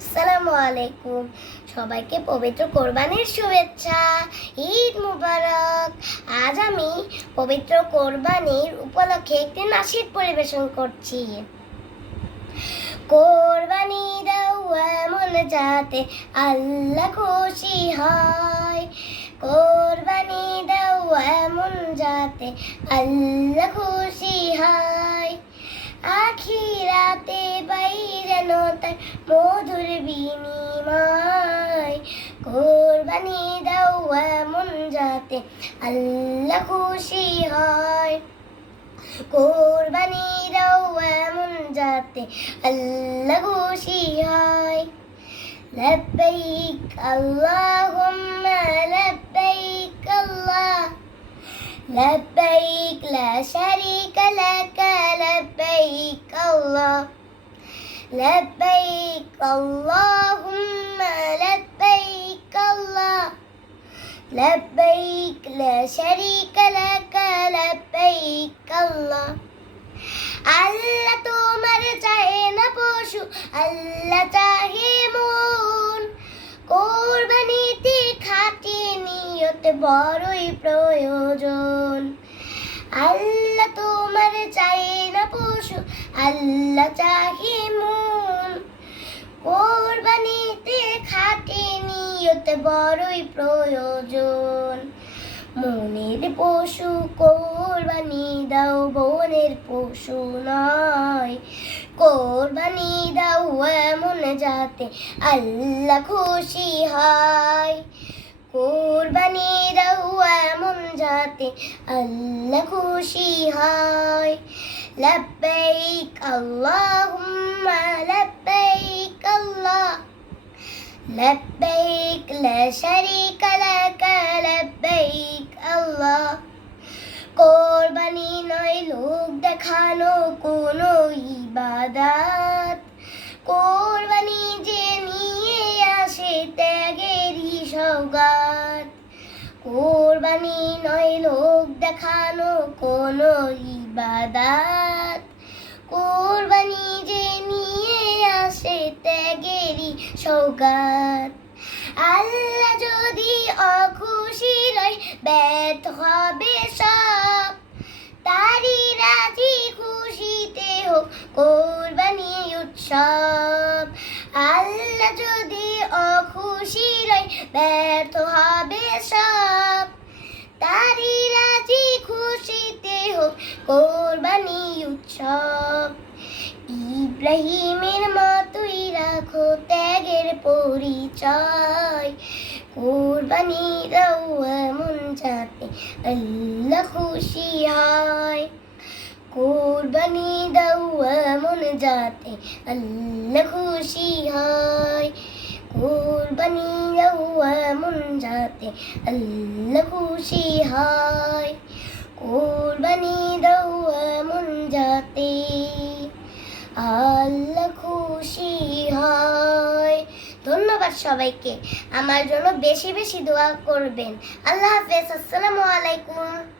আসসালামু আলাইকুম। সবাইকে পবিত্র কোরবানির শুভেচ্ছা। ঈদ মুবারক। আজ আমি পবিত্র কোরবানির উপলক্ষে একটি নাশিদ পরিবেশন করছি। কোরবানি দাও এমন যাতে আল্লাহ খুশি হয়। কোরবানি দাও এমন যাতে আল্লাহ খুশি হয়। আখিরাতে পাই যেন তার মধুর বিনিময়। কোরবানি দাও এমন যাতে আল্লাহ খুশি হয়। কোরবানি দাও এমন যাতে আল্লাহ খুশি হয়। লব্বাইক আল্লাহুম্মা লব্বাইক আল্লাহ লব্বাইক লা শারীকা লাক লব্বাইক আল্লাহ লব্বাইক আল্লাহুম্মা লব্বাইক আল্লাহ লব্বাইক লা শারীকা লাক লব্বাইক আল্লাহ। আল্লাহ তোমার চাহে না পশু, আল্লাহ চাহে মন। কোরবানিতে খাঁটি নিয়ত বড়ই প্রয়োজন। আল্লাহ তোমার চাহে না পশু, আল্লাহ চাহে মন। কোরবানিতে খাঁটি নিয়ত বড়ই প্রয়োজন। মনের পশু কোরবানি দাও, বনের পশু নয়। কোরবানি দাও এমন যাতে আল্লাহ খুশি হয়। কোরবানি দাও এমন যাতে আল্লাহ খুশি হয়। লব্বাইক আল্লাহুম্মা লব্বাইক আল্লাহ লব্বাইক লা শারীকা লাক লব্বাইক আল্লাহ। কোরবানি নয় লোক দেখানো কোনো ইবাদত। কোরবানি যে নিয়ে আসে ত্যাগেরই সওগাত। কোরবানি নয় লোক দেখানো কোনো ইবাদত। কোরবানি যে নিয়ে আসে ত্যাগেরই সওগাত। আল্লাহ যদি অখুশি রয় ব্যর্থ হবে সব। তারি রাজি খুশিতে হোক কোরবানি উৎসব। আল্লাহ যদি অখুশি রয় ব্যর্থ হবে সব। তারি রাজি খুশিতে হোক কোরবানি উৎসব। ইব্রাহিমের মতোই রাখো ত্যাগের পরিচয়। কোরবানি দাও এমন যাতে আল্লাহ খুশি হয়। কোরবানি দাও এমন যাতে আল্লাহ খুশি হয়। কোরবানি দাও এমন যাতে আল্লাহ খুশি হয়। কোরবানি দাও এমন যাতে আল্লাহ খুশি হয়। ধন্যবাদ সবাইকে। আমার জন্য বেশি বেশি দোয়া করবেন। আল্লাহ হাফেজ। আসসালামু আলাইকুম।